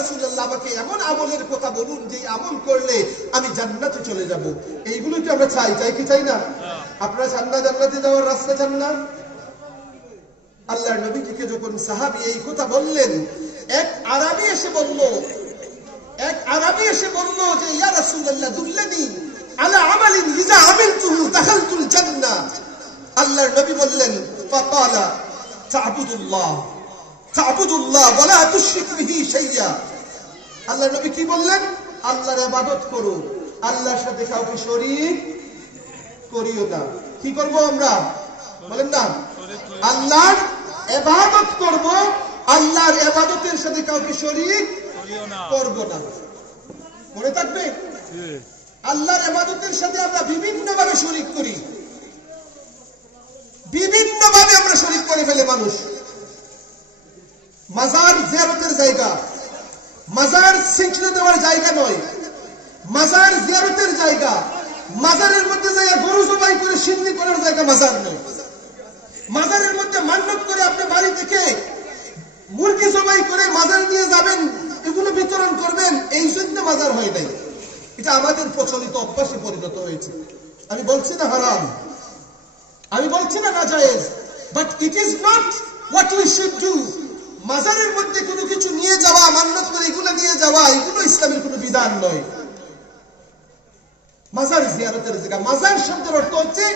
রাসূলুল্লাহ আমাকে এমন আমলের কথা বলুন যে আমল করলে আমি জান্নাতে চলে যাব। এইগুলো কি আমরা চাই কি চাই না? আপনারা চান না জান্নাতে যাওয়ার রাস্তা চান না? আল্লাহর নবীকে যখন সাহাবী এই কথা বললেন, এক আরবি এসে বলল যে ইয়া রাসূলুল্লাহ দুল্লানি আলা আমালিন ইযা আমিলতুহু দাখালতুল জান্নাহ। আল্লাহর নবী বললেন ফাকালা তা'বুদুল্লাহ ওয়া লা তুশরিক বিহি শাইয়া। আল্লাহর নবী কি বললেন? আল্লাহর ইবাদত করো, আল্লাহর সাথে কাউকে শরীক করিও না। কি করব আমরা? বলেন না, আল্লাহর ইবাদত করব, আল্লাহর ইবাদতের সাথে কাউকে শরীক করব না। মনে থাকবে? আল্লাহর ইবাদতের সাথে আমরা বিভিন্নভাবে শরীক করি, বিভিন্নভাবে আমরা শরীক করে ফেলে মানুষ। মাজার জিয়ারতের জায়গা, মাজার সিজদা দেওয়ার জায়গা নয়, মাজার জিয়ারতের জায়গা। মাজারের মধ্যে যাইয়া গরু জবাই করে সিন্নি করার জায়গা মাজার নয়। মাজারের মধ্যে মান্যত করে আপনি বাড়ি থেকে মুরগি জবাই করে মাজার নিয়ে যাবেন, এগুলো বিতরণ করবেন, এই জন্য মাজার হয় নাই। এটা আমাদের প্রচলিত অভ্যাসে পরিণত হয়েছে। আমি বলছি না হারাম, আমি বলছি না নাজায়েজ, but it is not what we should do. মাজারের মধ্যে কোনো কিছু নিয়ে যাওয়া, মান্যত করে এগুলো নিয়ে যাওয়া, এগুলো ইসলামের কোনো বিধান নয়। মাজার জিয়ারতের জায়গা, মাজার শব্দের অর্থ হচ্ছে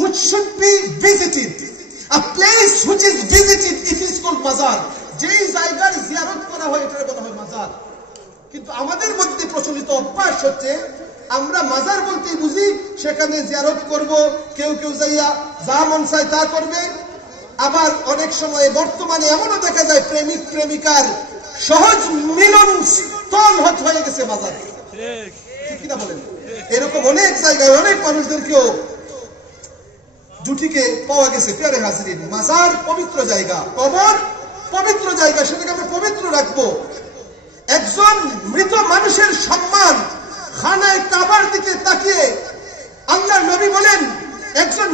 which should be visited, a place which is visited, it is called mazar. যেই জায়গার জিয়ারত করা হয় এটাকে বলা হয় মাজার। কিন্তু আমাদের মধ্যে প্রচলিত অভ্যাস হচ্ছে আমরা মাজার বলতেই বুঝি সেখানে জিয়ারত করব, কেউ যাইয়া যা মন চায় তা করবে। আবার অনেক সময় বর্তমানে এমনও দেখা যায় প্রেমিক প্রেমিকার সহজ মিলন স্থল হয়ে গেছে মাজার। ঠিক কিনা বলেন? এরকম অনেক জায়গায় অনেক মানুষদেরকেও জুটিকে পাওয়া গেছে। প্রিয় হাজরিন, মাজার পবিত্র জায়গা, কবর পবিত্র জায়গা, সেটাকে আমরা পবিত্র রাখবো। একজন মৃত মানুষের সম্মান খানায় কাবার দিকে তাকিয়ে আল্লাহর নবী বলেন একজন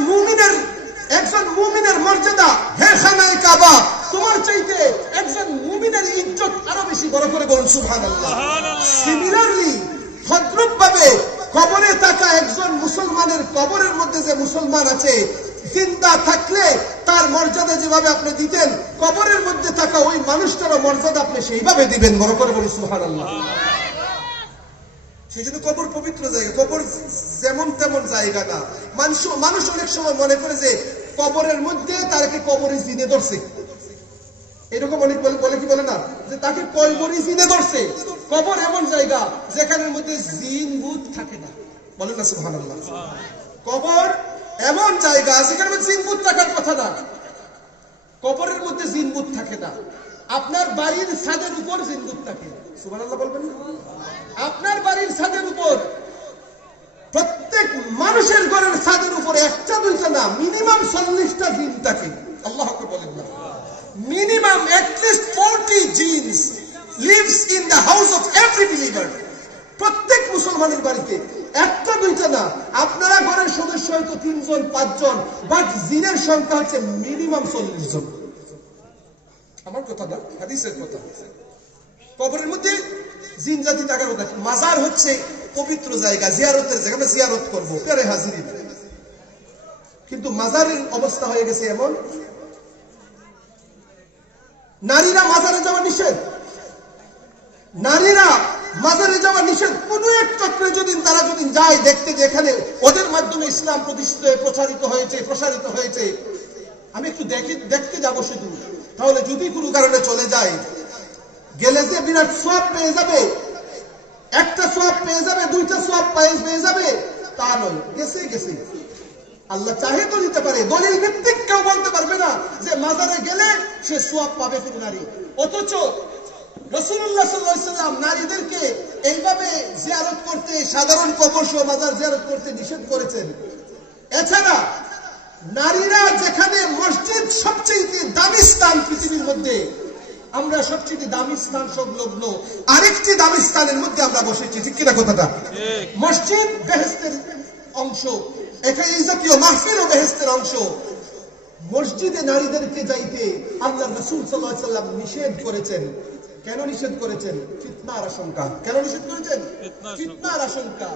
মুমিনের মর্যাদা হে খানায় কাবা, তোমার চাইতে একজন মুমিনের ইজ্জত আরো বেশি। বড় করে বলুন সুবহানাল্লাহ। সিমিলারলি তদ্রূপ ভাবে কবরে থাকা একজন মুসলমানের কবরের মধ্যে যে মুসলমান আছে, জিন্দা থাকলে তার মর্যাদা যেভাবে আপনি দিতেন, কবরের মধ্যে থাকা ওই মানুষটারও মর্যাদা আপনি সেইভাবে দিবেন। বড় করে বলুন সুবহানাল্লাহ। সেই জন্য কবর পবিত্র জায়গা, কবর যেমন তেমন জায়গা না। মানুষ অনেক সময় মনে করে যে কবরের মধ্যে তাকে কবরে জিনে ধরছে, এরকম অনেক বলে কি বলে না, যে তাকে কবরে জিনে ধরছে। কবর এমন জায়গা যেখানের মধ্যে জিন ভূত থাকে না। বলেন না সুবহানাল্লাহ। কবর এমন জায়গা যেখানে জিন ভূত থাকার কথা না। কবরের মধ্যে জিন ভূত থাকে না। আপনার বাড়ির ছাদের উপর জিন ভূত থাকে। সুবহানাল্লাহ বলবেন না? আপনার বাড়ির ছাদের উপর, প্রত্যেক মানুষের ঘরের ছাদের উপর একটা দুইটা না, মিনিমাম 40টা জিন থাকে। আল্লাহু আকবার বলেন না? Minimum at least 40 jinns lives in the house of every believer. প্রত্যেক মুসলমানের বাড়িতে একটা দুইটা না। আপনারা ঘরের সদস্য হয়তো 3 জন 5 জন, বাট জিনের সংখ্যা হচ্ছে মিনিমাম 40 জন। আমার কথা না, হাদিসের কথা। কবরের মধ্যে জিন জাতি থাকার কথা। মাজার হচ্ছে পবিত্র জায়গা, জিয়ারতের জায়গা, আমরা জিয়ারত করবো। প্রিয় হাজিরিন, কিন্তু মাজারের অবস্থা হয়ে গেছে এমন, নারীরা মাজারে যাওয়া নিষেধ। নারীরা মাজারে যাওয়া নিষেধ। কোন এক চক্রে তারা যদি যায় দেখতে যে এখানে ওদের মাধ্যমে ইসলাম প্রতিষ্ঠিত প্রসারিত হয়েছে, আমি একটু দেখতে যাবো শুধু, তাহলে যদি কোনো কারণে চলে যায়, গেলে যে বিরাট সওয়াব পেয়ে যাবে, একটা সওয়াব পেয়ে যাবে, দুইটা সওয়াব পেয়ে যাবে, তা নয়। গেছে আল্লাহ চাহে তো দিতে পারে। দলিল ভিত্তিক কেউ বলতে পারবে না যে মাজারে গেলে সে সওয়াব পাবে কোন নারী। অথচ রাসূলুল্লাহ সাল্লাল্লাহু আলাইহি ওয়াসাল্লাম নারীদেরকে এইভাবে জিয়ারত করতে, সাধারণ কবর সহ মাজার জিয়ারত করতে নিষেধ করেছেন। এছাড়া নারীরা যেখানে মসজিদ সবচেয়ে দামি স্থান পৃথিবীর মধ্যে, আমরা সবচেয়ে দামি স্থান সংলগ্ন আরেকটি দামি স্থানের মধ্যে আমরা বসেছি। ঠিক কিনা কথাটা? মসজিদ বেহেশতের অংশ, এখানে এই জাতীয় মাহফিল ও বেহেশতের অংশ। মসজিদে নারীদেরকে যাইতে আল্লাহর রাসূল সাল্লাল্লাহু আলাইহি ওয়াসাল্লাম নিষেধ করেছেন। কেন নিষেধ করেছেন? ফিতনার আশঙ্কা। কেন নিষেধ করেছেন? ফিতনার আশঙ্কা।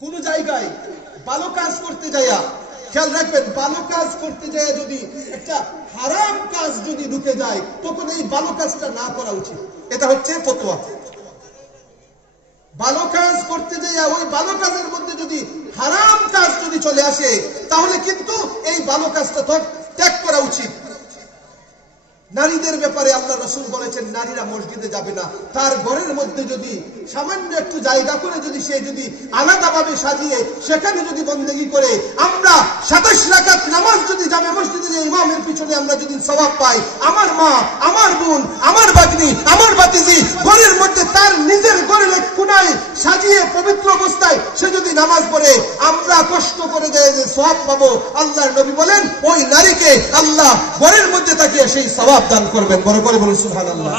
কোন জায়গায় ভালো কাজ করতে যাইয়া, খেয়াল রাখবেন, ভালো কাজ করতে যায় যদি একটা হারাম কাজ যদি ঢুকে যায়, তখন এই ভালো কাজটা না করা উচিত। এটা হচ্ছে ফতোয়া। ভালো কাজ করতে যাইয়া ওই ভালো কাজের মধ্যে যদি হারাম কাজ যদি চলে আসে, তাহলে কিন্তু এই ভালো কাজটা ত্যাগ করা উচিত। নারীদের ব্যাপারে আল্লাহ রাসূল বলেছেন, নারীরা মসজিদে যাবে না। তার ঘরের মধ্যে যদি সামান্য একটু জায়গা করে যদি সে যদি আলাদাভাবে সাজিয়ে সেখানে যদি বন্দেগী করে, আমরা 27 রাকাত নামাজ যদি জামে মসজিদে ইমামের পিছনে আমরা যদি সওয়াব পাই, আমার মা, আমার বোন, আমার ভাগ্নি, আমার ভাতিজি ঘরের মধ্যে তার নিজের ঘরের এক কোণায় সাজিয়ে পবিত্র অবস্থায় সে যদি নামাজ পড়ে, আমরা কষ্ট করে যে সওয়াব পাবো, আল্লাহর নবী বলেন ওই নারীকে আল্লাহ ঘরের মধ্যে তাকিয়ে সেই সওয়াব দান করবেন। বড় করে বলুন সুবহানাল্লাহ।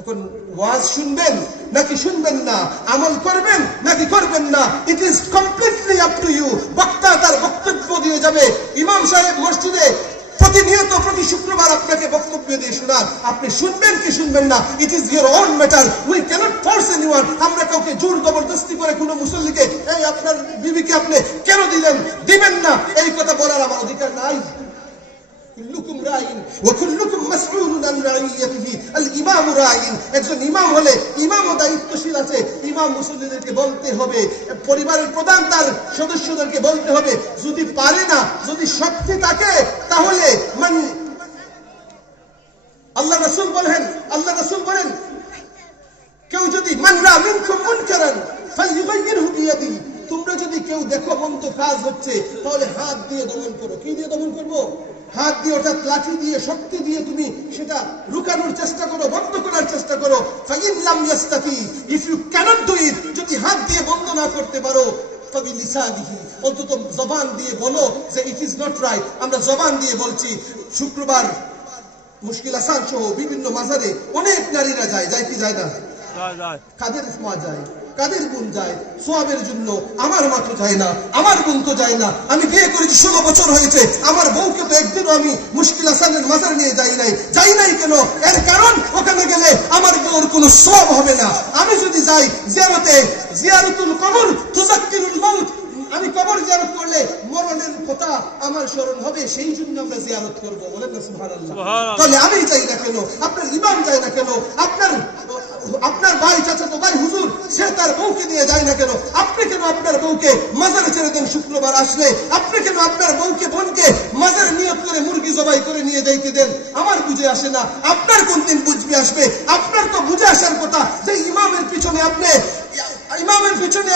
এখন ওয়াজ শুনবেন নাকি শুনবেন না, আমল করবেন নাকি করবেন না, it is completely up to you. বক্তা তার বক্তব্য দিয়ে যাবে। ইমাম সাহেব মসজিদে প্রতিনিয়ত প্রতি শুক্রবার আপনাকে বক্তব্য দিয়ে শোনান, আপনি শুনবেন কি শুনবেন না, it is your own matter. We cannot force anyone. আমরা কাউকে জোর জবরদস্তি করে কোনো মুসল্লিকে এই আপনার বিবিকে আপনি কেন দিলেন, দিবেন না, এই কথা বলার আমার অধিকার নাই। কুল্লুকুম রাইন ওয়া কুল্লুকুম মাসউলুন আন রাইয়াতিহি। আল ইমাম রাইন। একজন ইমাম হলে ইমামও দায়িত্বশীল আছে। ইমাম মুসল্লিদেরকে বলতে হবে, পরিবারের প্রধান তার সদস্যদেরকে বলতে হবে। যদি পারে না, যদি শক্তি থাকে, তাহলে আল্লাহ রাসূল বলেন কেউ যদি মান রা মিনকুম মুনকারান ফালইউগাইয়িরহু বিয়াদিহি, তোমরা যদি কেউ দেখো মন্দ কাজ হচ্ছে, তাহলে হাত দিয়ে দমন করো। কি দিয়ে দমন করবো? হাত দিয়ে, অর্থাৎ লাঠি দিয়ে, শক্তি দিয়ে তুমি সেটা রুকানোর চেষ্টা করো, বন্ধ করার চেষ্টা করো। ফাইন লাম ইয়াস্তাতি, if you cannot do it, যদি হাত দিয়ে বন্ধ না করতে পারো, ফাবিলিসানিহি, অন্তত জবান দিয়ে বলো যে ইট ইজ নট রাইট। আমরা জবান দিয়ে বলছি। শুক্রবার মুশকিল আসান সহ বিভিন্ন মাজারে অনেক নারীরা যায় কি যায় না? কাদের মা যায়, কাদের বোন যায় সোয়াবের জন্য। আমার মা তো যায় না, আমার বোন তো যায় না। আমি বিয়ে করেছি 16 বছর হয়েছে, আমার বউকে তো একদিনও আমি মুশকিল আসানের মাজার নিয়ে যাই নাই কেন? এর কারণ ওখানে গেলে আমার বউর কোনো সোয়াব হবে না। আমি যদি যাই জিয়ারতুল কবর তুযাক্কিরুল মাউত, আমি কবর জিয়ারত করলে মরণের কথা আমার স্মরণ হবে, সেই জন্য আমরা জিয়ারত করবো। বলেন না সুবহানাল্লাহ। তাহলে আমি যাই না কেন? আপনার ইমাম যায় না কেন? আপনার ভাই, চাচাতো ভাই, হুজুর, সে তার বউকে নিয়ে যায় না কেন? আপনি কেন আপনার বউকে মাজারে ছেড়ে দেন? শুক্রবার আসলে আপনি কেন আপনার বউকে, বোনকে মাজারে নিয়ত করে মুরগি জবাই করে নিয়ে যাইতে দেন? আমার বুঝে আসে না। আপনার কোন দিন বুঝবে আসবে? আপনার তো বুঝে আসার কথা যে ইমামের পিছনে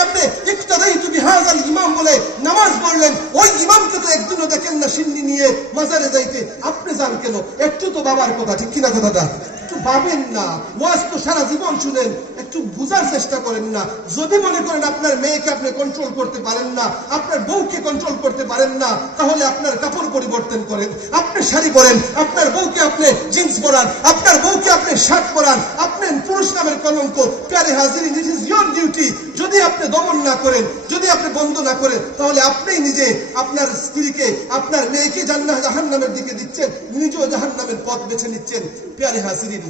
আপনি ইক্তাদাইতু বিহাযাল ইমাম বলে নামাজ পড়লেন, ওই ইমামকে তো একদিনও দেখেন না সিন্নি নিয়ে মাজারে যাইতে। আপনি যান কেন? একটু তো বাবার কথা, ঠিক কিনা কথাটা? একটু ভাবেন না। ওয়াজ তো সারা জীবন শুনেন, একটু বুঝার চেষ্টা করেন না। যদি মনে করেন আপনার মেয়েকে আপনি কন্ট্রোল করতে পারেন না, আপনার বউকে কন্ট্রোল করতে পারেন না, তাহলে আপনার কাপড় পরিবর্তন করেন। আপনি শাড়ি পরেন, আপনার বউকে আপনি জিন্স পরান, আপনার বউকে আপনি শার্ট পরান। আপনি পুরুষ নামের কলঙ্ক। প্যারে হাজিরিন, ইট ইজ ইয়োর ডিউটি। যদি আপনি দমন না করেন, যদি আপনি বন্ধ না করেন, তাহলে আপনিই নিজে আপনার স্ত্রীকে, আপনার মেয়েকে জাহান্নামের দিকে দিচ্ছেন, নিজেও জাহান্নামের পথ বেছে নিচ্ছেন। প্যারে হাজিরিন,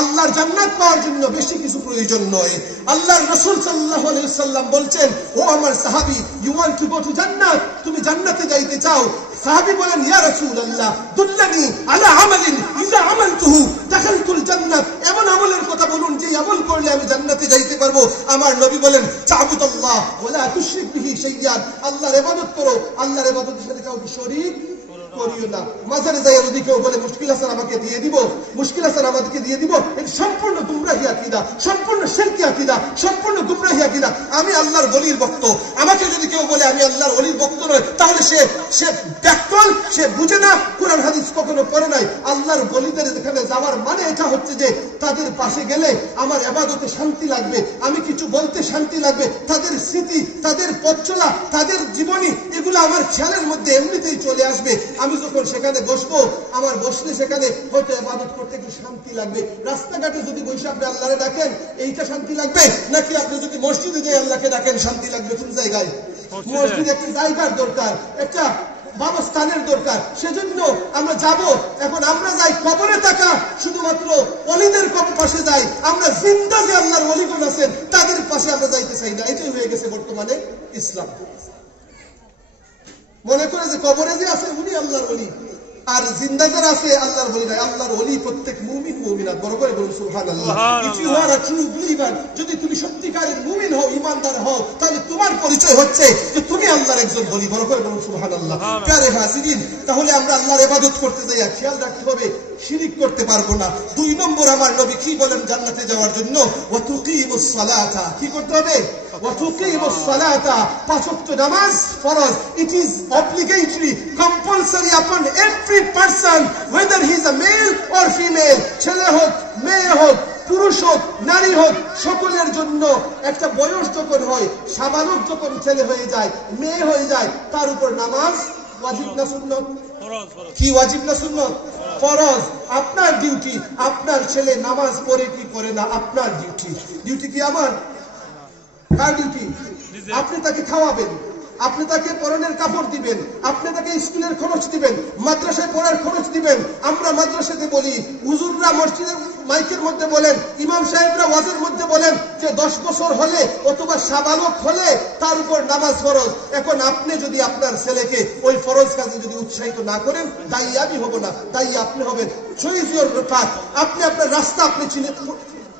আল্লাহর জান্নাত পাওয়ার জন্য বেশি কিছু প্রয়োজন নয়। আল্লাহর রাসূল সাল্লাল্লাহু আলাইহি ওয়াসাল্লাম বলছেন, ও আমার সাহাবী, you want to go to Jannat, তুমি জান্নাতে যাইতে চাও? সাহাবী বলেন, ইয়া রাসূলুল্লাহ, দুল্লানি আলা আমালিন ইযা আমালতুহু দাখালতুল জান্নাত। এমন আমলের কথা বলুন যে আমল করলে আমি জান্নাতে যাইতে পারবো। আমার নবী বলেন, তা'বুদাল্লাহ ওয়া লা তুশরিক বিহি শাইয়ান, আল্লাহর ইবাদত করো, আল্লাহর ইবাদতের সাথে কাউকে শরীক করিও না। মাজারে যাই যদি কেউ বলে মুশকিল হাসান আমাকে দিয়ে দিব, মুশকিল হাসান আমাদেরকে দিয়ে দিব, এটা সম্পূর্ণ গুমরাহি আকীদা, সম্পূর্ণ শিরকি আকীদা, সম্পূর্ণ গুমরাহি আকীদা। আমি আল্লাহর ওলির ভক্ত। আমাকে যদি কেউ বলে আমি আল্লাহর ওলির ভক্ত নয়, তাহলে সে ব্যাকল, সে বুঝে না, কোরআন হাদিস কখনো পড়ে নাই। আল্লাহর ওলিদের এখানে যাওয়ার মানে এটা হচ্ছে যে তাদের পাশে গেলে আমার ইবাদতে শান্তি লাগবে, আমি কিছু বলতে শান্তি লাগবে, তাদের স্মৃতি, তাদের পথ চলা, তাদের জীবনী, এগুলো আমার খেয়ালের মধ্যে এমনিতেই চলে আসবে। আমি যখন সেখানে বসবো, আমার বসলে সেখানে হয়তো ইবাদত করতে একটু শান্তি লাগবে। রাস্তাঘাটে যদি বসে আপনি আল্লাহরে ডাকেন, এইটা শান্তি লাগবে? নাকি আপনি যদি মসজিদে যাই আল্লাহকে ডাকেন শান্তি লাগবে? কোন জায়গায়? মসজিদে একটি জায়গার দরকার, একটা ভালো স্থানের দরকার, সেজন্য আমরা যাব। এখন আমরা যাই কবরে থাকা শুধুমাত্র ওলিদের পাশে যাই, আমরা জিন্দা যে আল্লাহর ওলিগণ আছেন তাদের পাশে আমরা যাইতে চাই না। এটাই হয়ে গেছে বর্তমানে ইসলাম। মনে করে যে কবরে যে আছে উনি আল্লাহর ওলি, আর জিন্দা যারা আছে আল্লাহর ওলি নাই। আল্লাহর ওলি প্রত্যেক মুমিন মুমিনাত। বড় করে বলুন সুবহানাল্লাহ। If you are a true believer, যদি তুমি সত্যিকারের মুমিন হও, ঈমানদার হও, তাহলে তোমার পরিচয় হচ্ছে যে তুমি আল্লাহর একজন ওলি। বড় করে বলুন সুবহানাল্লাহ। প্রিয় হাজিরিন, তাহলে আমরা আল্লাহর ইবাদত করতে যাই, খেয়াল রাখতে হবে শিরিক করতে পারবো না। 2 নম্বর আমার নবী কি বলেন জান্নাতে যাওয়ার জন্য? ওয়া তুকিমুস সালাতা। কি করতে হবে? ওয়া তুকিমুস সালাতা। 5 ওয়াক্ত নামাজ ফরজ। It is obligatory, compulsory upon every person, whether he is a male or female, ছেলে হোক মেয়ে হোক পুরুষ হোক নারী হোক, সকলের জন্য একটা বয়স যখন হয়, সাবালক যখন ছেলে হয়ে যায় মেয়ে হয়ে যায়, তার উপর নামাজ ওয়াজিব না সুন্নত? কি ওয়াজিব না সুন্নত? ফরজ। আপনার ডিউটি, আপনার ছেলে নামাজ পড়ে কি করে না আপনার ডিউটি। ডিউটি কি আমার? কার ডিউটি? আপনি তাকে খাওয়াবেন, আপনি তাকে পরনের কাপড় দিবেন, আপনি তাকে স্কুলের খরচ দিবেন, মাদ্রাসায় পড়ার খরচ দিবেন। আমরা মাদ্রাসাতে বলি, হুজুররা মসজিদে মাইকের মধ্যে বলেন, ইমাম সাহেবরা ওয়াজের মধ্যে বলেন যে 10 বছর হলে অথবা সাবালক হলে তার উপর নামাজ ফরজ। এখন আপনি যদি আপনার ছেলেকে ওই ফরজ কাজে যদি উৎসাহিত না করেন, দায়ী আমি হব না, দায়ী আপনি হবেন। Choice your path. আপনি আপনার রাস্তা আপনি চিনে,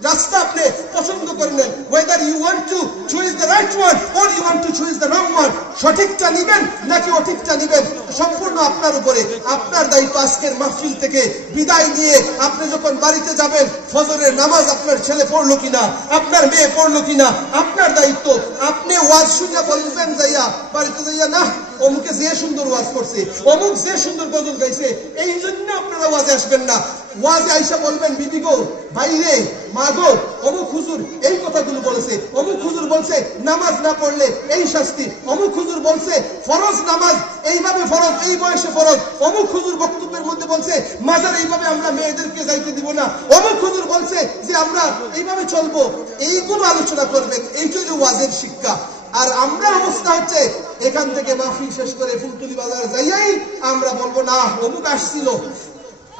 রাস্তা আপনি পছন্দ করলেন, whether you want to choose the right one or you want to choose the wrong one, সঠিকটা নিবেন নাকি অঠিকটা নিবেন সম্পূর্ণ আপনার উপরে। আপনার দায়িত্ব আজকের মাহফিল থেকে বিদায় নিয়ে আপনি যখন বাড়িতে যাবেন, ফজরের নামাজ আপনার ছেলে পড়লো কিনা, আপনার মেয়ে পড়লো কিনা আপনার দায়িত্ব। আপনি ওয়াজ শুনে বলবেন যাইয়া বাড়িতে যাইয়া, না অমুকে যে সুন্দর ওয়াজ করছে, অমুক যে সুন্দর গজল গাইছে, এই জন্য আপনারা ওয়াজে আসবেন না। ওয়াজে আইসা বলবেন, বিবি গো, ভাইরে, মা গো, অমুক হুজুর এই কথাগুলো বলেছে, অমুক হুজুর বলছে নামাজ না পড়লে এই শাস্তি, অমুক হুজুর বলছে ফরজ নামাজ এইভাবে ফরজ, এই বয়সে ফরজ, অমুক হুজুর বক্তব্যের মধ্যে বলছে মাজার এইভাবে আমরা মেয়েদেরকে যাইতে দিব না, অমুক হুজুর বলছে যে আমরা এইভাবে চলবো। এইগুলো আলোচনা করবেন, এইটাই ওয়াজের শিক্ষা। আর আমরা অবস্থা হচ্ছে এখান থেকে মাহফিল শেষ করে ফুলতুলি বাজার যাইয়াই আমরা বলবো, না অমুক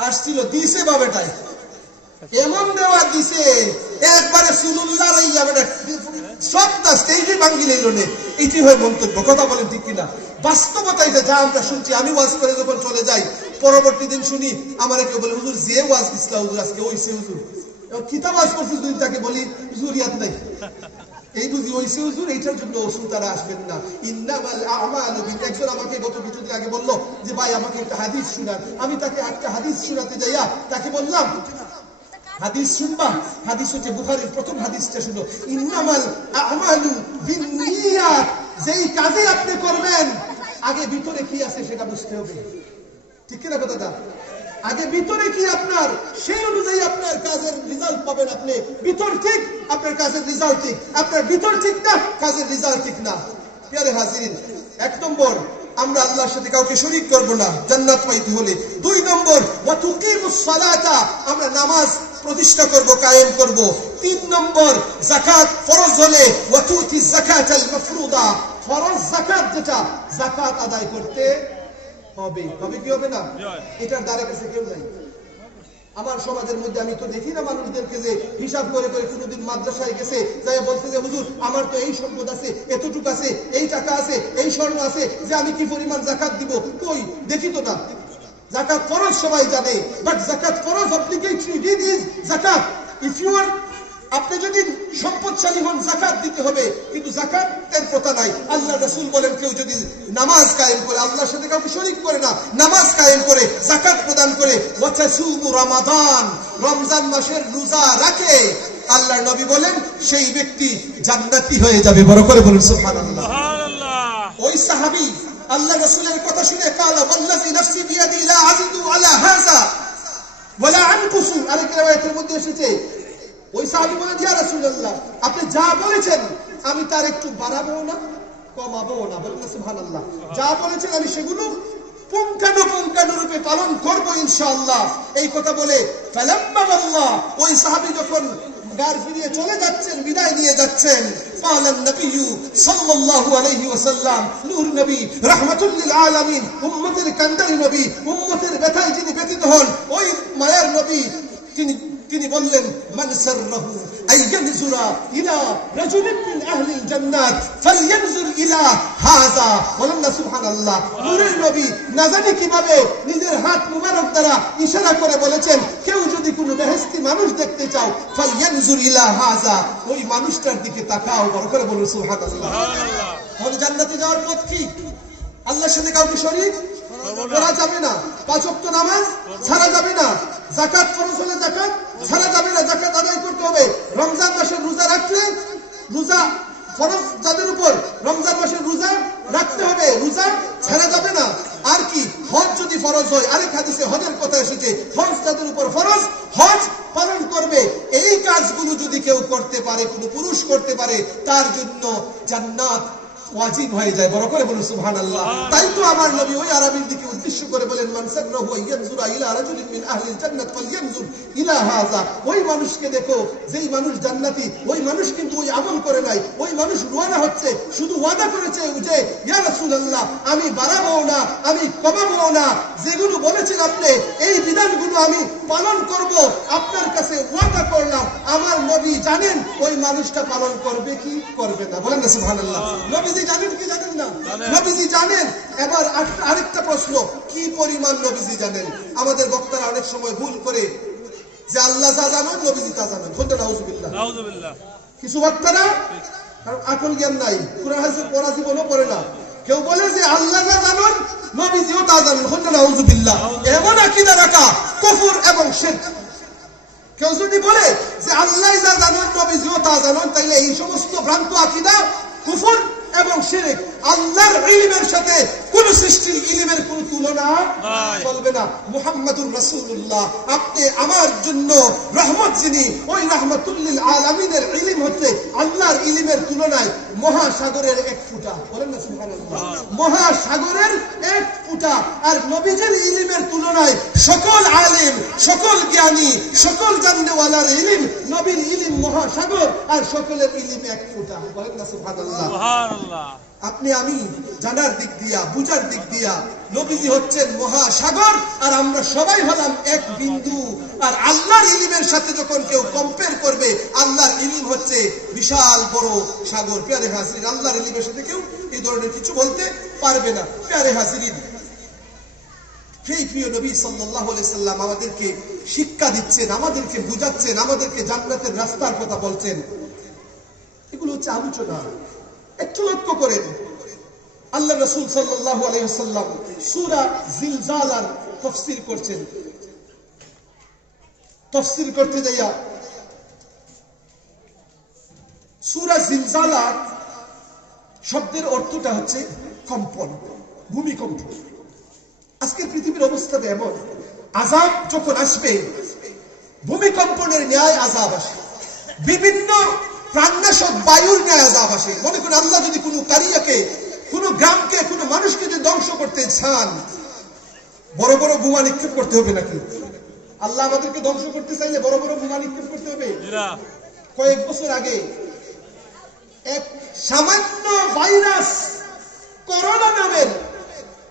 আসছিল দিছে বাবেটাই, এমন দেওয়া দিছে একবারে সুলুল্লাহ রাইয়া বেটা সব না স্টেজে ভাঙ্গি লইল নে। এইটি হয় মন্তব্য। কথা বলেন ঠিক কিনা? বাস্তবতা এটা যা আমরা শুনছি। আমি ওয়াজ করে যখন চলে যাই, পরবর্তী দিন শুনি আমার কেউ বলে, হুজুর যে ওয়াজ দিছিল হুজুর আজকে ওইসে হুজুর কিতাব ওয়াজ করছে, দুই তাকে বলি হুজুর ইয়াদ নাই, এই বুঝি ওইসে হুজুর, এইটার জন্য ওষুধ তারা আসবেন না। ইন্নামাল আমালু বিন। একজন আমাকে গত কিছুদিন আগে বললো যে ভাই আমাকে একটা হাদিস শুনান। আমি তাকে একটা হাদিস শুনাতে যাইয়া তাকে বললাম, হাদিস শুনবা? হাদিস হচ্ছে বুখারীর প্রথম হাদিসটা শুনো, ইন্নামাল আমালু বিন্নিয়াত। যেই কাজে আপনি করবেন আগে ভিতরে কি আছে সেটা বুঝতে হবে। ঠিক কিনা কথাটা? আগে ভিতরে কি আপনার, সেই অনুযায়ী আপনার কাজের রেজাল্ট পাবেন। আপনি ভিতর ঠিক, আপনার কাজের রেজাল্ট ঠিক। আপনার ভিতর ঠিক না, কাজের রেজাল্ট ঠিক না। প্রিয় হাজিরিন, 1 নম্বর আমরা আল্লাহর সাথে কাউকে শরীক করব না জান্নাত পাইতে হলে। 2 নম্বর ওয়া তুকিমুস সালাতা, আমরা নামাজ প্রতিষ্ঠা করব, কায়েম করব। 3 নম্বর যাকাত ফরজ হলে ওয়া তুতি যাকাতাল মাফরুদা, ফরজ যাকাত যেটা, যাকাত আদায় করতে হবে। তবে কি হবে না? এটার দ্বারা কাছে কেউ নাই আমার সমাজের মধ্যে। আমি তো দেখি না মানুষদেরকে যে হিসাব করে করে কোনোদিন মাদ্রাসায় গেছে যাই বলছে যে হুজুর আমার তো এই সম্পদ আছে, এতটুক আছে, এই টাকা আছে, এই স্বর্ণ আছে, যে আমি কি পরিমাণ যাকাত দিব। কই দেখি তো না। যাকাত ফরজ সবাই জানে, বাট যাকাত ফরজ obligatory deed is zakat. If you are, আপনি যদি সম্পদশালী হন যাকাত দিতে হবে, কিন্তু যাকাতের প্রথা নাই। আল্লাহ রাসূল বলেন কেউ যদি নামাজ কায়েম করে, আল্লাহর সাথে কাউকে শরীক করে না, নামাজ কায়েম করে, যাকাত প্রদান করে, ওয়া তাসুমু রমাদান, রমজান মাসের রোজা রাখে, আল্লাহর নবী বলেন সেই ব্যক্তি জান্নাতি হয়ে যাবে। বড় করে বলুন সুবহানাল্লাহ। ওই সাহাবী আল্লাহ রাসূলের কথা শুনে কালা ওয়াল্লাযী নাফসি বিয়াদি লা আজিদু আলা হাযা ওয়ালা আনকুসু। আরেক riwayat-এর মধ্যে এসেছে ওই সাহাবী বলেন, ইয়া রাসূলুল্লাহ আপনি যা বলেছেন আমি তার একটু বাড়াবো না কমাবো না। বলেন সুবহানাল্লাহ। যা বলেছেন আমি সেগুলো পুঙ্খানুপুঙ্খানুরূপে পালন করব ইনশাআল্লাহ। এই কথা বলে ফালাম্মা আল্লাহ, ওই সাহাবী যখন গার ফিরিয়ে চলে যাচ্ছেন, বিদায় নিয়ে যাচ্ছেন। قال النبي صلى الله عليه وسلم নূর নবী রাহমাতুল লিল আলামিন, উম্মতের কান্দারি নবী, উম্মতের ব্যথায় যিনি ব্যথিত হন, ওই মায়ার নবী তিনি বললেন, মান সাররাহু আইয়ানজুরা ইলা রাজুলিন মিন আহলিল জান্নাত ফালইয়ানজুর ইলা হাযা। বলেন না সুবহানাল্লাহ। নূরের নবী না জানি কিভাবে নিজের হাত মুবারক দ্বারা ইশারা করে বলেছেন, কেউ যদি কোনো বেহেশতি মানুষ দেখতে চাও ফালইয়ানজুর ইলা হাযা, ওই মানুষটার দিকে তাকাও। বড় করে বলুন সুবহানাল্লাহ। তাহলে জান্নাতে যাওয়ার পথ কি? আল্লাহর সাথে কাউকে শরীক করা যাবে না, 5 ওয়াক্ত নামাজ ছাড়া যাবে না, যাকাত ফরজ হলে যাকাত ছাড়া যাবে না, যাকাত আদায় করতে হবে। রমজান মাসের রোজা রাখলে, রোজা ফরজ যাদের উপর রমজান মাসের রোজা রাখতে হবে, রোজা ছাড়া যাবে না। আর কি, হজ যদি ফরজ হয়, আরেক হাদিসে হজের কথা এসেছে, হজ যাদের উপর ফরজ, হজ পালন করবে। এই কাজগুলো যদি কেউ করতে পারে, কোনো পুরুষ করতে পারে, তার জন্য জান্নাত ওয়াজিব হয়ে যায়। বড় করে বলুন সুবহানাল্লাহ। তাই তো আমার নবী ওই আরবীর দিকে উদ্দেশ্য করে বলেন, মান সাররাহু আইয়ানজুরা ইলা রাজুলিন মিন আহলিল জান্নাত ফালইয়ানজুর ইলা হাযা। ওই মানুষকে দেখো যেই মানুষ জান্নাতি, ওই মানুষ কিন্তু ওই আমল করে নাই, ওই মানুষ রওনা হচ্ছে, শুধু ওয়াদা করেছে যে ইয়া রাসূলুল্লাহ আমি বাড়াবো না, আমি কমাবো না, যেগুলো বলেছেন আপনি এই বিধানগুলো আমি পালন করব, আপনার কাছে ওয়াদা করলাম। আমার নবী জানেন ওই মানুষটা পালন করবে কি করবে না। বলেন না সুবহানাল্লাহ। নবীজি জানেন কি জানেন না? নবীজি জানেন। এবার আরেকটা প্রশ্ন, কি পরিমাণ নবীজি জানেন? আমাদের বক্তারা অনেক সময় ভুল করে যে আল্লাহ যা জানেন নবীজি তা জানেন। বলতে নাউজুবিল্লাহ, নাউজুবিল্লাহ। কিছু বক্তারা কারণ আকল জ্ঞান নাই, কুরআন হাদিস পড়া জীবনও পড়ে না, কেউ বলে যে আল্লাহ যা জানেন নবীজিও তা জানেন। বলতে নাউজুবিল্লাহ। এমন আকীদা রাখা কুফর এবং শিরক। কেউ যদি বলে যে আল্লাহ যা জানেন নবীজিও তা জানেন, তাইলে এই সমস্ত ভ্রান্ত আকীদা কুফর এবং শিরক। আল্লাহর ইলমের সাথে কোন সৃষ্টির ইলমের কোন তুলনা চলবে না। মুহাম্মাদুর রাসূলুল্লাহ আপনি আমার জন্য রহমত, যিনি ওই রাহমাতুল লিল আলামিনের ইলম হচ্ছে আল্লাহর ইলমের তুলনায় মহাসাগরের এক ফুটা। বলেন না সুবহানাল্লাহ। মহাসাগরের এক ফুটা। আর নবীজির ইলমের তুলনায় সকল আলেম, সকল জ্ঞানী, সকল জাননেওয়ালার ইলম, নবীর ইলম মহাসাগর, আর সকলের ইলম এক ফুটা। বলেন না সুবহানাল্লাহ। আপনি আমি জানার দিক দিয়া, বুঝার দিক দিয়া নবীজি হচ্ছেন মহাসাগর, আর আমরা সবাই হলাম এক বিন্দু। আর আল্লাহর ইলমের সাথে যখন কেউ কম্পেয়ার করবে, আল্লাহর ইলম হচ্ছে বিশাল বড় সাগর। প্রিয় হাজিরিন, আল্লাহর ইলমের সাথে কেউ এই ধরনের কিছু বলতে পারবে না। প্রিয় হাজিরিন, সেই প্রিয় নবী সাল্লাল্লাহু আলাইহি সাল্লাম আমাদেরকে শিক্ষা দিচ্ছেন, আমাদেরকে বুঝাচ্ছেন, আমাদেরকে জান্নাতের রাস্তার কথা বলছেন। এগুলো হচ্ছে আলোচনা। একটু লক্ষ্য করেন, আল্লাহ রাসূল সাল্লাল্লাহু আলাইহি ওয়াসাল্লাম সূরা জিলজালার তাফসীর করছেন। তাফসীর করতে যাইয়া সূরা জিলজালা শব্দের অর্থটা হচ্ছে কম্পন, ভূমিকম্প। আজকে পৃথিবীর অবস্থাটা এমন, আযাব যখন আসবে ভূমিকম্পনের ন্যায় আযাব আসে, বিভিন্ন প্রাণনাশক বায়ুর ন্যায় আযাব আসে। মনে করেন আল্লাহ যদি কোনো কারিয়াকে, কোনো গ্রামকে, কোনো মানুষকে যদি ধ্বংস করতে চান, বড় বড় বোমা নিক্ষেপ করতে হবে নাকি? আল্লাহ আমাদেরকে ধ্বংস করতে চাইলে বড় বড় বোমা নিক্ষেপ করতে হবে? কয়েক বছর আগে এক সামান্য ভাইরাস করোনা নামের,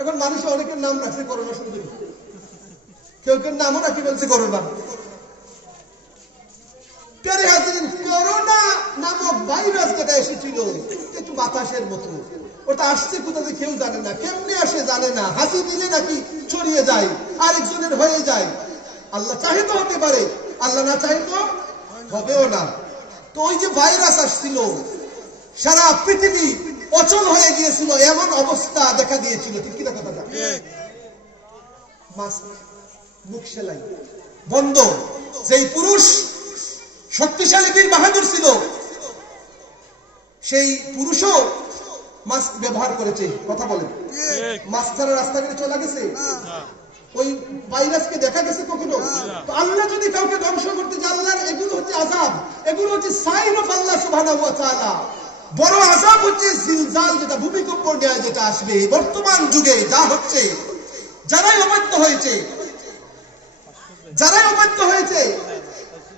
এখন মানুষ অনেকের নাম রাখছে করোনা সুন্দরী, কেউ কেউ নামও নাকি বলছে করোনা। করোনা নামক ভাইরাস যেটা এসেছিল একটু বাতাসের মতো, ওটা আসছে কোথাতে কেউ জানে না, কেমনে আসে জানে না, হাসি দিলে নাকি ছড়িয়ে যায়, আরেকজনের হয়ে যায়। আল্লাহ চাহে তো হতে পারে, আল্লাহ না চাহে তো হবেও না। তো ওই যে ভাইরাস আসছিল, সারা পৃথিবী অচল হয়ে গিয়েছিল, এমন অবস্থা দেখা দিয়েছিল। ঠিক কিনা কথাটা? মাস্ক, মুখ সেলাই বন্ধ। যেই পুরুষ শক্তিশালী বীর বাহাদুর ছিল, সেই পুরুষও মাস্ক ব্যবহার করেছে। কথা বলেন, মাস্ক ছাড়া রাস্তাঘাটে চলে গেছে? ওই ভাইরাসকে দেখা গেছে কখনো? তো আল্লাহ যদি কাউকে ধ্বংস করতে চান, আল্লাহর এগুলো হচ্ছে আযাব, এগুলো হচ্ছে সাইন অফ আল্লাহ সুবহানাহু ওয়া তাআলা। বড় আযাব হচ্ছে জিলজাল, যেটা ভূমিকম্প ন্যায় যেটা আসবে। বর্তমান যুগে যা হচ্ছে, যারাই অবাধ্য হয়েছে,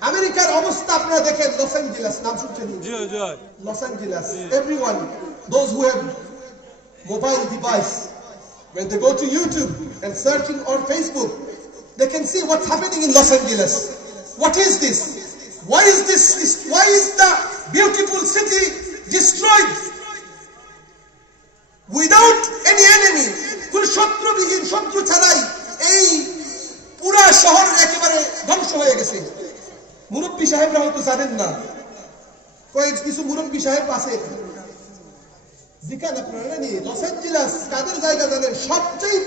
আমেরিকার অবস্থা আপনারা দেখেন, লস অ্যাঞ্জেলাস নাম শুনছেন? Los Angeles, everyone, those who have mobile device, when they go to YouTube and searching on Facebook, they can see what's happening in Los Angeles. What is this? Why is this? Why is the beautiful city destroyed without any enemy? কোন শত্রুবিহীন, শত্রু ছাড়াই এই পুরা শহর একেবারে ধ্বংস হয়ে গেছে। মুরব্বী সাহেবরা হয়তো জানেন না, কিছু মুরব্বী সাহেব আছে, যেখানে আপনারা জানি লস অ্যাঞ্জেলাস কাদের জায়গা জানেন? সবচেয়ে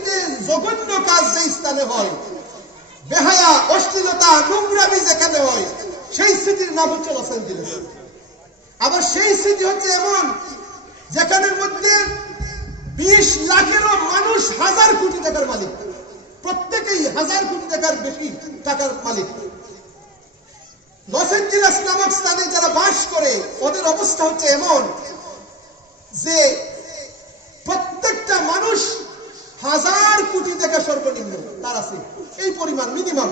জঘন্য কাজ যে স্থানে হয়, বেহায়া, অশ্লীলতা, নোংরামি যেখানে হয়, সেই সিটির নাম হচ্ছে লস অ্যাঞ্জেলেস। আবার সেই সিটি হচ্ছে এমন যেখানের মধ্যে 20 লাখেরও মানুষ 1000 কোটি টাকার মালিক, প্রত্যেকেই 1000 কোটি টাকার বেশি টাকার মালিক। লস অ্যাঞ্জেলেস নামক স্থানে যারা বাস করে ওদের অবস্থা হচ্ছে এমন যে প্রত্যেকটা মানুষ 1000 কোটি টাকা সর্বনিম্ন তার আছে, এই পরিমাণ মিনিমাম।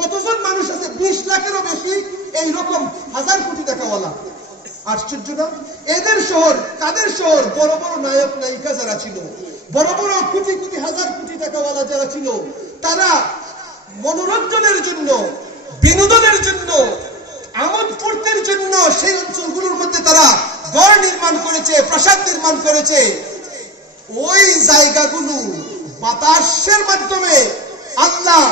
কতজন মানুষ আছে 20 লাখেরও বেশি এইরকম 1000 কোটি টাকাওয়ালা? আশ্চর্য না? এদের শহর, তাদের শহর, বড় বড় নায়ক নায়িকা যারা ছিল, বড় বড় কোটি কোটি 1000 কোটি টাকাওয়ালা যারা ছিল, তারা মনোরঞ্জনের জন্য, বিনোদনের জন্য, আমোদ ফুর্তির জন্য সেই অঞ্চলগুলোর মধ্যে তারা ঘর নির্মাণ করেছে, প্রাসাদ নির্মাণ করেছে। ওই জায়গাগুলো বাতাসের মাধ্যমে আল্লাহ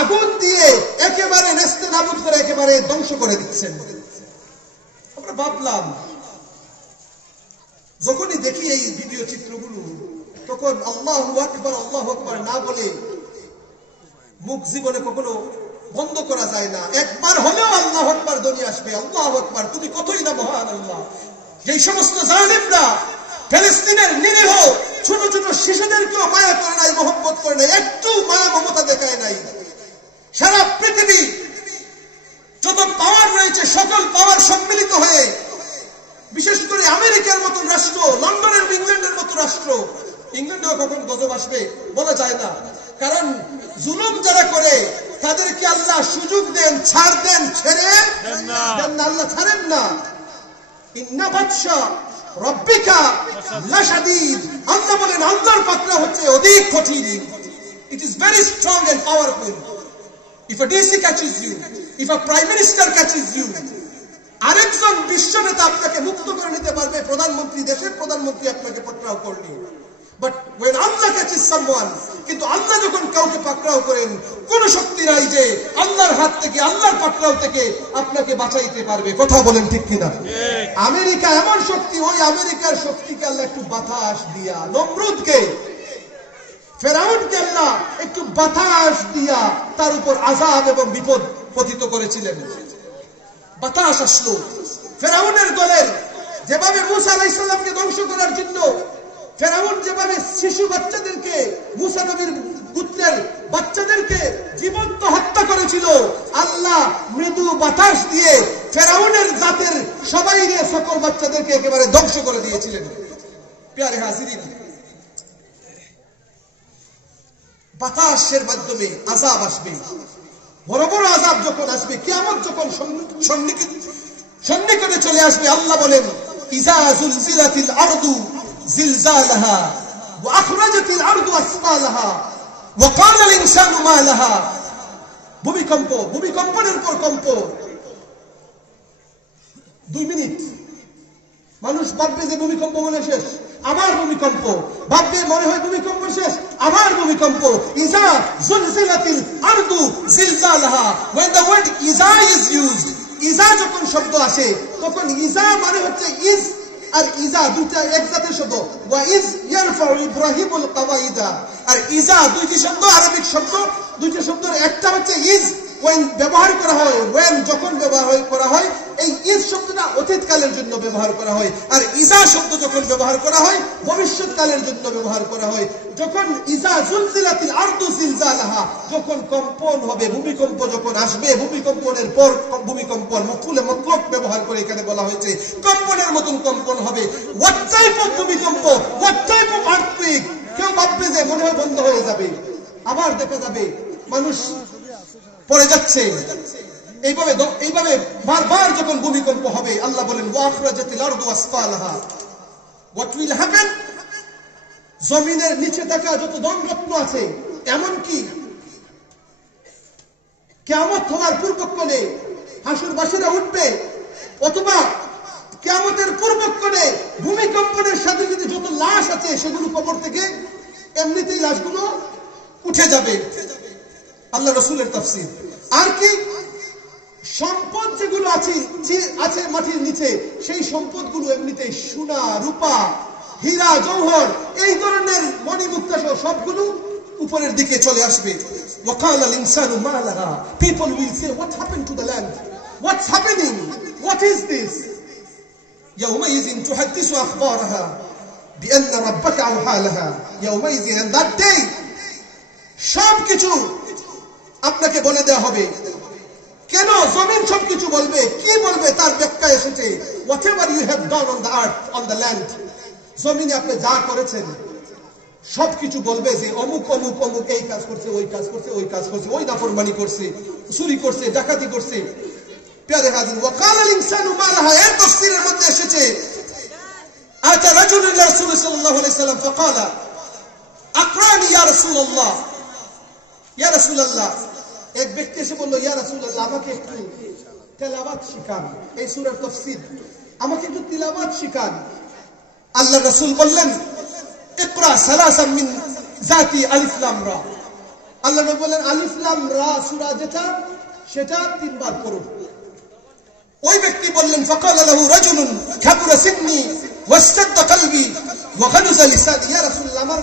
আগুন দিয়ে একেবারে নেস্তে নাবুদ করে একেবারে ধ্বংস করে দিচ্ছেন। আমরা ভাবলাম, যখনই দেখি এই ভিডিও চিত্রগুলো, তখন আল্লাহু আকবার, আল্লাহু আকবার না বলে মুখ জীবনে কখনো বন্ধ করা যায় না। একবার হলেও আল্লাহু আকবার ধ্বনি আসবে, আল্লাহু আকবার, তুমি কতই না মহান আল্লাহ। যেই সমস্ত জালিমরা ফিলিস্তিনের নিরীহ ছোট ছোট শিশুদেরকেও মায়া করে নাই, মহব্বত করে নাই, একটু মায়া মমতা দেখায় নাই। সারা পৃথিবী যত পাওয়ার রয়েছে, সকল পাওয়ার সম্মিলিত হয়ে, বিশেষ করে আমেরিকার মতো রাষ্ট্র, লন্ডনের, ইংল্যান্ডের মতো রাষ্ট্র, ইংল্যান্ডেও কখন গজব আসবে বলা যায় না, কারণ জুলুম যারা করে তাদেরকে আল্লাহ সুযোগ দেন, ছাড় দেন, ছেড়ে দেন না, আল্লাহ ছাড়েন না। ইন্না বাতশা রাব্বিকা লাশাদীদ, আল্লাহ বলেন আল্লাহর পাকড়া হচ্ছে অধিক কঠিন। It is very strong and powerful. If a DC catches you, if a prime minister catches you, আরেকজন বিশ্ব নেতা আপনাকে মুক্ত করে নিতে পারবে, প্রধানমন্ত্রী, দেশের প্রধানমন্ত্রী আপনাকে পাকড়াও করলে। But when Allah catches someone, কিন্তু আল্লাহ যখন কাউকে পাকড়াও করেন, কোন শক্তি নাই যে আল্লাহর হাত থেকে, আল্লাহর পাকড়াও থেকে আপনাকে বাঁচাইতে পারবে। কথা বলেন ঠিক কিনা? আমেরিকা এমন শক্তি, ওই আমেরিকার শক্তিকে আল্লাহ একটু বাতাস দিয়া, নমরুদকে, ফেরাউনকে আল্লাহ একটু বাতাস দিয়া তার উপর আযাব এবং বিপদ পতিত করেছিলেন। বাতাস আসলো, ফেরাউনের দলের যেভাবে মূসা আলাইহিস সালামকে ধ্বংস করার জন্য ফেরাউন যেভাবে শিশু বাচ্চাদেরকে, মূসা নবীর পুত্রের বাচ্চাদেরকে জীবন্ত হত্যা করেছিল, আল্লাহ মৃদু বাতাস দিয়ে ফেরাউনের জাতের সবাই নিয়ে সকল বাচ্চাদেরকে একেবারে ধ্বংস করে দিয়েছিলেন। প্রিয় হাজিরিন, বাতাসের মাধ্যমে আযাব আসবে, বড় বড় আযাব যখন আসবে, কিয়ামত যখন সন্নিকটে চলে আসবে, আল্লাহ বলেন ইযা যুলজিলাতিল আরদু জিলজালাহা ওয়া আখরাজাতিল আরদু আসফালাহা ওয়া ক্বালা আল ইনসানু মা লাহা। ভূমিকম্প, ভূমিকম্পের পর কম্প, 2 মিনিট মানুষ ভাববে যে ভূমিকম্প মনে শেষ, আবার ভূমিকম্প, ভাববে মনে হয় ভূমিকম্প শেষ, আবার ভূমিকম্প। ইজা যুলজিলাতিল আরদু জিলজালাহা, when the word Eja is used, ইজা যখন শব্দ আসে তখন ইজা মানে হচ্ছে ইজ আর ইজা দুটা এক জাতের শব্দ। ওয়া ইজ ইয়ারফাউ ইব্রাহিমুল কাওয়াইদা, আর ইজা দুইটি শব্দ, আরবিক শব্দ, দুইটি শব্দের একটা হচ্ছে ইজ, when ব্যবহার করা হয়, when যখন ব্যবহার করা হয়, এই ইজ শব্দটা অতীতকালের জন্য ব্যবহার করা হয়, আর ইজা শব্দ যখন ব্যবহার করা হয় ভবিষ্যৎকালের জন্য ব্যবহার করা হয়। যখন ইজা যুলজিলাতিল আরদু জিলজালাহা, যখন কম্পন হবে, ভূমিকম্প যখন আসবে, ভূমিকম্পনের পর ভূমিকম্প মফুলে মতলব ব্যবহার করে এখানে বলা হয়েছে কম্পনের মতন কম্পন হবে। হোয়াট টাইপ অফ ভূমিকম্প, হোয়াট টাইপ অফ আর্থকুইক? কেউ ভাববে যে মনে হয় বন্ধ হয়ে যাবে, আবার দেখা যাবে মানুষ পড়ে যাচ্ছে, এইভাবে বারবার যখন ভূমিকম্প হবে আল্লাহ বলেন ওয়াখরাজাতিল আরদু আসফালাহা, হোয়াট উইল হ্যাপেন, জমিনের নিচে থাকা যত ধনরত্ন আছে, এমনকি কিয়ামত হওয়ার পূর্বক্ষণে হাসুরবাসীরা উঠবে, অথবা কিয়ামতের পূর্বক্ষণে ভূমিকম্পনের সাথে যদি যত লাশ আছে সেগুলো কবর থেকে এমনিতেই লাশগুলো উঠে যাবে। আল্লাহ রাসূলের তাফসীর। আর কি, সম্পদ যেগুলো আছে মাটির নিচে, সেই সম্পদগুলো এমনিতেই সোনা, রূপা, হীরা, জওহর, এই ধরনের মণিমুক্তা সহ সবগুলো উপরের দিকে চলে আসবে। ওয়াকাল আল ইনসানু মা লাহা, people will say what happened to the land, what's happening, what is this. ইয়াউমাইযিন তুহাদ্দিসু আখবারাহা বিআন্না রাব্বাকা আওহা লাহা। ইয়াউমাইযিন, এন্ড দ্যাট ডে, সবকিছু আপনাকে বলে দেওয়া হবে। কেন জমিন সবকিছু বলবে? কি বলবে তার ব্যাখ্যা এসেছে, whatever you have done on the earth, on the land, জমিনে আপনি যা করেছেন সবকিছু বলবে যে অমুক অমুক অমুক এই কাজ করছে, ওই কাজ করছে, ওই কাজ করছে, ওই নাফরমানি করছে, চুরি করছে, ডাকাতি করছে। প্যারে হাজির, ওয়াকাল আল ইনসানু মা লাহা, এর তাফসীরের মধ্যে এসেছে আতা রাজুলুন ইলা রাসূল সাল্লাল্লাহু আলাইহি ওয়াসাল্লাম ফাকালা আকরানি ইয়া রাসূলুল্লাহ, ইয়া রাসূলুল্লাহ, এক ব্যক্তি এসে বলল, ইয়া রাসূলুল্লাহ, আমাকে একটু তেলাওয়াত শিখান, এই সূরার তাফসীর আমাকে একটু তিলাওয়াত শিখান। আল্লাহ রাসূল বললেন, ইকরা সালাসাম মিন জাতি আলিফ লাম রা। আল্লাহ নবী বললেন, আলিফ লাম রা সূরা যেটা, সেটা 3 বার পড়ো। ওই ব্যক্তি বললেন, ফাকালা লাহু রাজুলুন কাবুরা সিন্নি ওয়াসতাদ্দা কলবি ওয়া খানুজা লিসানি। ইয়া রাসূলুল্লাহ, আমার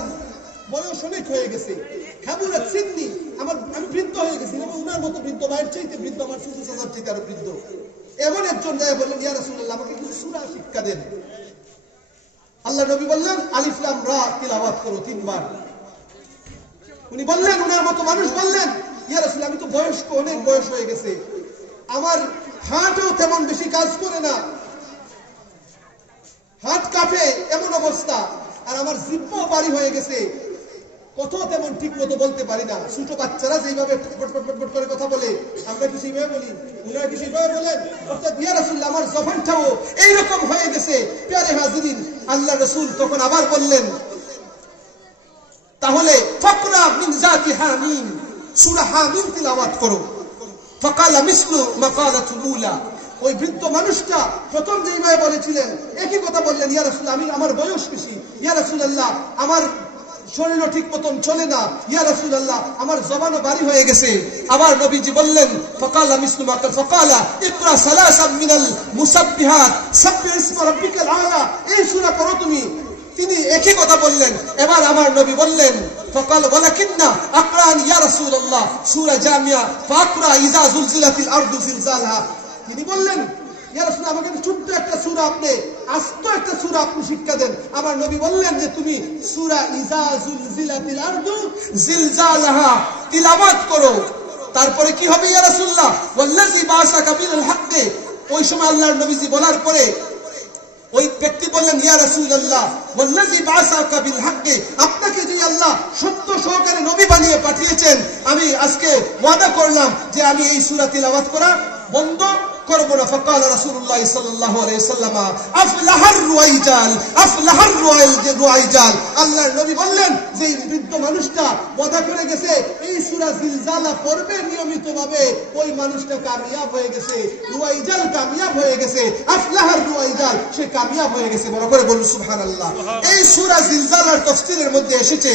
বয়স অনেক হয়ে গেছে, কাবুরা সিন্নি, আমি বৃদ্ধ হয়ে গেছি, এবং উনার মতো বৃদ্ধ, মায়ের চাইতে বৃদ্ধ, আমার শ্বশুর শাশুড়ির চাইতে আরো বৃদ্ধ। এমন একজন যায় বললেন, ইয়া রাসূলুল্লাহ, আমাকে কিছু সূরা শিক্ষা দেন। আল্লাহ নবী বললেন, আলিফ লাম রা তিলাওয়াত করো 3 বার। উনি বললেন, উনার মতো মানুষ বললেন, ইয়া রাসূলুল্লাহ, আমি তো বয়স্ক, অনেক বয়স হয়ে গেছে, আমার হাতও তেমন বেশি কাজ করে না, হাত কাঁপে এমন অবস্থা, আর আমার জিহ্বাও ভারী হয়ে গেছে, কথা তেমন ঠিক মতো বলতে পারি না। ছোট বাচ্চারা যেভাবে ফটফট করে কথা বলে, আমরা কি সেইভাবে বলি? উনারা কি সেইভাবে বলেন? অর্থাৎ ইয়া রাসূলুল্লাহ, আমার জবানটাও এইরকম হয়ে গেছে। প্যারে হাজিরিন, আল্লাহ রাসূল তখন আবার বললেন, তাহলে ফাকরা মিন জাতি হামিম, সূরা হামিম তিলাওয়াত করো। ফাকালা মিসলু মাকালাতুল উলা, ওই বৃদ্ধ মানুষটা প্রথম যেভাবে বলেছিলেন একই কথা বললেন, ইয়া রাসূলুল্লাহ, আমার বয়স বেশি, ইয়া রাসূলুল্লাহ, আমার শরীরও ঠিক মতন চলে না, ইয়া রাসূলুল্লাহ, আমার জবানও ভারী হয়ে গেছে। আবার নবীজি বললেন, ফাকালা মিসলু মাকাল ফাকালা ইকরা সালাসাম মিনাল মুসাব্বিহাত সাব্বিহ ইসমা রাব্বিকাল আলা, এই সূরা পড়ো তুমি। তিনি একই কথা বললেন। এবার আমার নবী বললেন, ফাকাল ওয়ালাকিন্না আকরান ইয়া রাসূলুল্লাহ সূরা জামিয়া ফাকরা ইযা যুলজিলাতিল আরদু জিলজালহা। তিনি বললেন, ইয়া রাসূলুল্লাহ, আমাকে ছোট্ট একটা সূরা, আপনি আস্ত একটা সূরা আপনি শিক্ষা দেন। আমার নবী বললেন যে তুমি সূরা ইযা যুলজিলাতিল আরদু জিলজালহা তিলাওয়াত করো। তারপরে কি হবে ইয়া রাসূলুল্লাহ? ওয়াল্লাযী বা'সাকা বিল হক্কে। ওই সময় আল্লাহর নবীজি বলার পরে ওই ব্যক্তি বললেন, ইয়া রাসূলুল্লাহ ওয়াল্লাযী বা'সাকা বিল হক্কে, আপনাকে যে আল্লাহ সত্য সহকারে নবী বানিয়ে পাঠিয়েছেন, আমি আজকে ওয়াদা করলাম যে আমি এই সূরা তিলাওয়াত করা বন্ধ করব না। ফাকালা রাসূলুল্লাহ সাল্লাল্লাহু আলাইহি ওয়াসাল্লাম আফলাহার রুয়াইজাল, আফলাহার রুয়াইজাল। আল্লাহর নবী বললেন যে এই বৃদ্ধ মানুষটা ওয়াদা করে গেছে এই সূরা জিলজালা পড়বে নিয়মিতভাবে, ওই মানুষটা কামিয়াব হয়ে গেছে, রুয়াইজাল কামিয়াব হয়ে গেছে, আফলাহার রুয়াইজাল, সে কামিয়াব হয়ে গেছে। বড় করে বলুন সুবহানাল্লাহ। এই সূরা জিলজালার তাফসীরের মধ্যে এসেছে,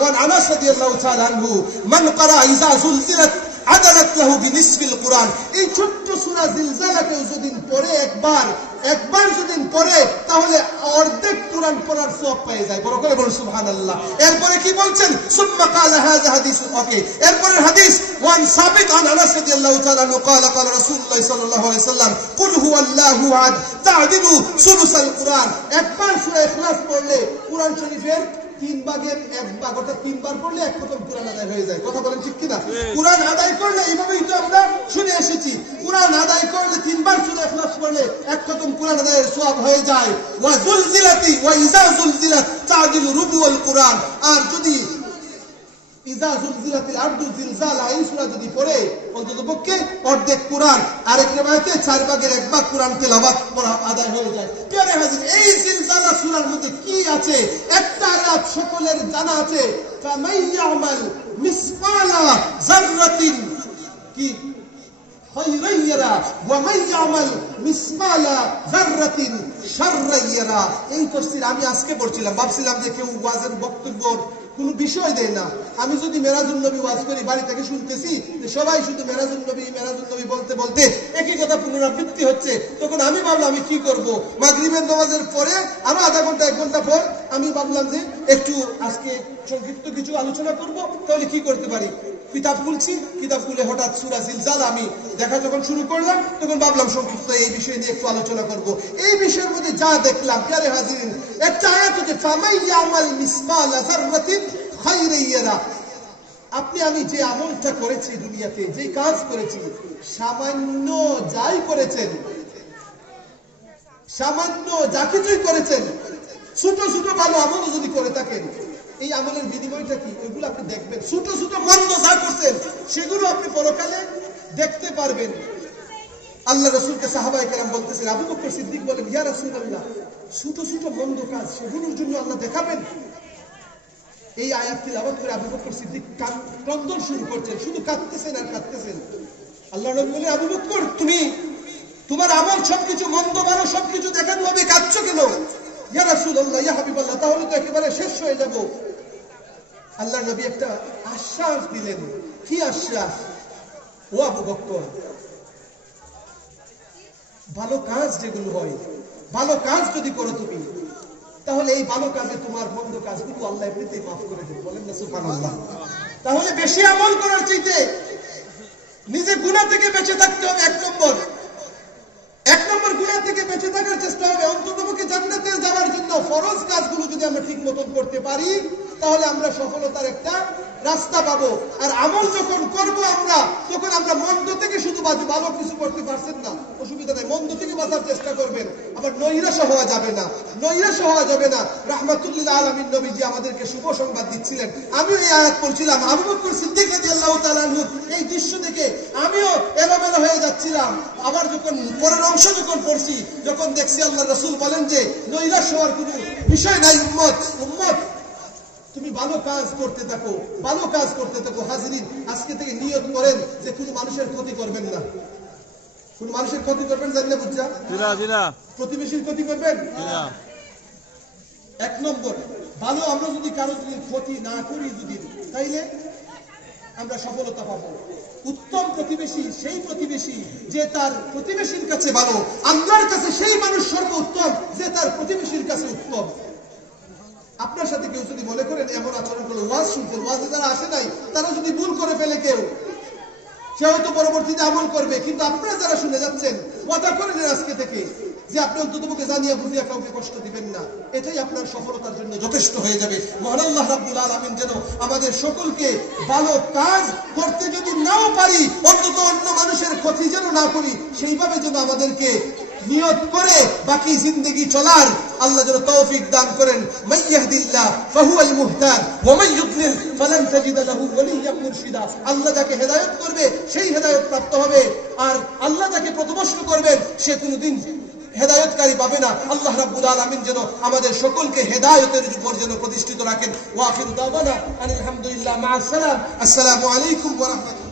ওয়ান আনাস রাদিয়াল্লাহু তাআলা আনহু মান ক্বারা ইযা যুলজিলাত আদালাত লাহু বিনিসফিল কুরআন। এই ছোট্ট সূরা জিলজালাকে যদি পড়ে একবার যদি পড়ে, তাহলে অর্ধেক কুরআন পড়ার সওয়াব পেয়ে যায়। বড় করে বলুন সুবহানাল্লাহ। এরপরে কি বলছেন? সুম্মা ক্বালা হাযা হাদিসুন, ওকে, এরপরের হাদিস, ওয়ান সাবিত আন আনাস রাদিয়াল্লাহু তাআলা আনহু ক্বালা ক্বালা রাসূলুল্লাহ সাল্লাল্লাহু আলাইহি ওয়াসাল্লাম কুল হুয়াল্লাহু আহাদ তা'দিলু সুলুসাল কুরআন। একবার সূরা ইখলাস পড়লে কুরআন শরীফের 3 ভাগের 1 ভাগ, অর্থাৎ 3 বার পড়লে 1 খতম কুরআন আদায় হয়ে যায়। কথা বলেন ঠিক কিনা? কুরআন আদায় করলে এইভাবেই তো আমরা শুনে এসেছি, কুরআন আদায় করলে 3 বার সূরা ইখলাস পড়লে 1 খতম কুরআন আদায়ের সওয়াব হয়ে যায়। ওয়া যুলজিলাতি ওয়া ইযা যুলজিলাত তা'দিলু রুবুল কুরআন। আর যদি ইজা জুলজিলাতিল আরদু জিলজালাহা এই সূরা যদি পড়ে অন্ততপক্ষে অর্ধেক কুরআন, আরেক রিওয়ায়াতে 4 ভাগের 1 ভাগ কুরআন তেলাওয়াত করা আদায় হয়ে যায়। প্রিয় হাজির, এই জিলজালা সূরার মধ্যে কি আছে একটা আয়াত সকলের জানা আছে, ফামাইয়ামাল মিসকালা যাররাতিন কি খায়রান ইয়ারা ওয়া মাইয়ামাল মিসকালা যাররাতিন শাররান ইয়ারা। এই তাফসীর আমি আজকে পড়ছিলাম, ভাবছিলাম যে কেউ ওয়াজের বক্তব্য কোন বিষয় দেয় না। আমি যদি মেরাজুন নবী ওয়াজ করি, বাড়ি থেকে শুনতেছি যে সবাই শুধু মেরাজুন নবী বলতে বলতে একই কথা পুনরাবৃত্তি হচ্ছে, তখন আমি ভাবলাম আমি কি করব। মাগরিবের নামাজের পরে আরো আধা ঘন্টা 1 ঘন্টা পর আমি ভাবলাম যে একটু আজকে সংক্ষিপ্ত কিছু আলোচনা করব, তাহলে কি করতে পারি। কিতাব খুলছি, কিতাব খুলে হঠাৎ সূরা জিলজালা আমি দেখা যখন শুরু করলাম, তখন ভাবলাম সংক্ষিপ্ত এই বিষয় নিয়ে একটু আলোচনা করব। এই বিষয়ের মধ্যে যা দেখলাম প্রিয় হাজিরিন, একটা আয়াত হচ্ছে ফামাইয়ামাল মিসকালা যাররাতিন খায়রান ইয়ারা। আপনি আমি যে আমলটা করেছি দুনিয়াতে, যে কাজ করেছি, সামান্য যাই করেছেন, সামান্য যা কিছুই করেছেন, ছোট ছোট ভালো আমলও যদি করে থাকেন, এই আমলের বিনিময়টা কি ওইগুলো আপনি দেখবেন। ছোট ছোট মন্দ যা করছেন সেগুলো আপনি পরকালে দেখতে পারবেন। আল্লাহ রাসূলকে সাহাবায়ে কেরাম বলতেছেন, আবু বকর সিদ্দিক বলেন, ইয়া রাসূলুল্লাহ, ছোট ছোট মন্দ কাজ সেগুলোর জন্য আল্লাহ দেখাবেন। এই আয়াত তিলাওয়াত করে আবু বকর সিদ্দিক ক্রন্দন শুরু করছেন, শুধু কাঁদতেছেন আর কাঁদতেছেন। আল্লাহ নবী বলেন, আবু বকর, তুমি তোমার আমল সবকিছু মন্দ ভালো সবকিছু দেখানো হবে, কাঁদছো কেন? ইয়া রাসূলুল্লাহ, ইয়া হাবিবাল্লাহ, তাহলে তো একেবারে শেষ হয়ে যাব। আল্লাহ নবী একটা আশ্বাস দিলেন। কি আশ্বাস? ও আবু বকর, ভালো কাজ যেগুলো হয়, ভালো কাজ যদি করো তুমি, তাহলে এই ভালো কাজে তোমার মন্দ কাজগুলো আল্লাহ এমনিতেই মাফ করে দেবে। বলেন না সুবহানাল্লাহ। তাহলে বেশি আমল করার চাইতে নিজে গুনাহ থেকে বেঁচে থাকতে হবে। এক নম্বর গুনাহ থেকে বেঁচে থাকার চেষ্টা হবে। অন্ততপক্ষে জান্নাতে যাওয়ার জন্য ফরজ কাজগুলো যদি আমরা ঠিক মতন করতে পারি, তাহলে আমরা সফলতার একটা রাস্তা পাবো। আর আমল যখন করব আমরা, তখন আমরা মন্দ থেকে শুধু ভালো কিছু করতে পারছেন না, অসুবিধা নাই, মন্দ থেকে বাঁচার চেষ্টা করবেন। আবার নৈরাশ হওয়া যাবে না, নৈরাশ হওয়া যাবে না। রাহমাতুল্লিল আলামিন নবীজি আমাদেরকে শুভ সংবাদ দিচ্ছিলেন। আমিও এই আয়াত পড়ছিলাম, আবু বকর সিদ্দিক রাদিয়াল্লাহু তাআলা আনহু এই দৃশ্য দেখে আমিও এলোমেলো হয়ে যাচ্ছিলাম। আবার যখন পরের অংশ যখন পড়ছি, যখন দেখছি আল্লাহ রাসূল বলেন যে নৈরাশ হওয়ার কোনো বিষয় নাই, উম্মত তুমি ভালো কাজ করতে থাকো, ভালো কাজ করতে থাকো। হাজিরিন, আজকে থেকে নিয়ত করেন যে কোনো মানুষের ক্ষতি করবেন না। কোন মানুষের ক্ষতি করবেন জানেন না? বুঝছা? প্রতিবেশীর ক্ষতি করবেন। 1 নম্বর, ভালো আমরা যদি কারো যদি ক্ষতি না করি যদি, তাইলে আমরা সফলতা পাবো। উত্তম প্রতিবেশী সেই প্রতিবেশী যে তার প্রতিবেশীর কাছে ভালো। আল্লাহর কাছে সেই মানুষ সর্বোত্তম যে তার প্রতিবেশীর কাছে উত্তম। আপনার সাথে কেউ যদি মনে করেন এমন আচরণ করলো, ওয়াজ শুনছেন, ওয়াজে যারা আসে নাই তারা যদি ভুল করে ফেলে কেউ, সে হয়তো পরবর্তীতে আমল করবে, কিন্তু আপনারা যারা শুনে যাচ্ছেন, ওয়াদা করেন আজকে থেকে যে আপনি অন্ততপক্ষে জানিয়া বুঝিয়া কাউকে কষ্ট দিবেন না। এটাই আপনার সফলতার জন্য যথেষ্ট হয়ে যাবে। মহান আল্লাহ রাব্বুল আলামিন যেন আমাদের সকলকে ভালো কাজ করতে যদি নাও পারি, অন্তত অন্য মানুষের ক্ষতি যেন না করি, সেইভাবে যেন আমাদেরকে নিয়ত করে বাকি জিন্দেগি চলার আল্লাহ যেন তৌফিক দান করেন। মাইয়াহদিল্লাহ ফাহুয়াল মুহতাদ ওয়া মান ইউদ্লিল ফালান তাজিদ লাহু ওয়ালিয়্যান মুরশিদা। আল্লাহ যাকে হেদায়েত করবে সেই হেদায়েত প্রাপ্ত হবে, আর আল্লাহ যাকে পথভ্রষ্ট করবেন সে কোনদিন হেদায়েতকারী পাবে না। আল্লাহ রাব্বুল আলামিন যেন আমাদের সকলকে হেদায়েতের উপর যেন প্রতিষ্ঠিত রাখেন। ওয়া আখিরু দাওয়ানা আলহামদুলিল্লাহ, মা আসসালাম, আসসালামু আলাইকুম ওয়া রাহমাতুল্লাহ।